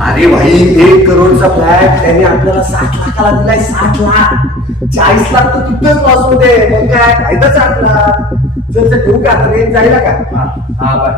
अरे भाई 1 करोडचा फ्लॅट त्याने आपल्याला 60 लाखाला दिलाय. 60 लाख. 40 लाख तर तिथेच लॉस होते. मग काय फायदाच आपला. चल चल ठेवू का आता रेंज जायला का. हा बाय.